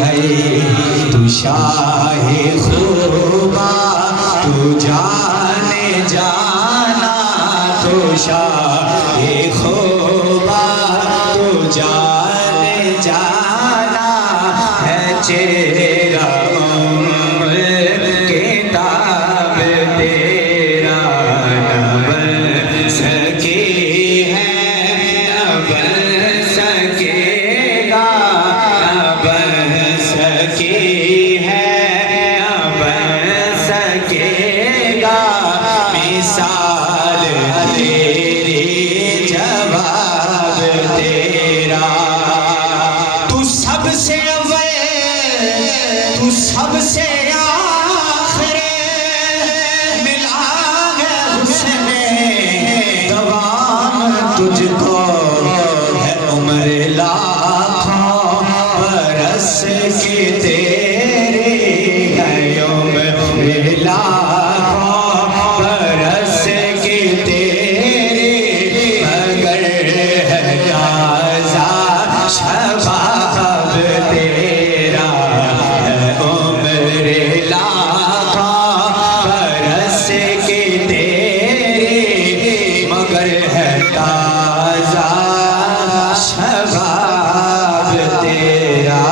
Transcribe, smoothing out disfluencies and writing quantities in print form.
है तू शाहे खुदा तू जाने जाना तू शाहे खुदा तू जाने जाना है चेहरा उम्र किताब तेरा न बन सके है न बन सकेगा न बन सके है न बन सकेगा मिसाल तेरी जवाब तेरा तू सबसे अव्वल तू सबसे आखिर मिला है हुस्ने दवाम तुझको है उम्र लाखों बरस की तेरी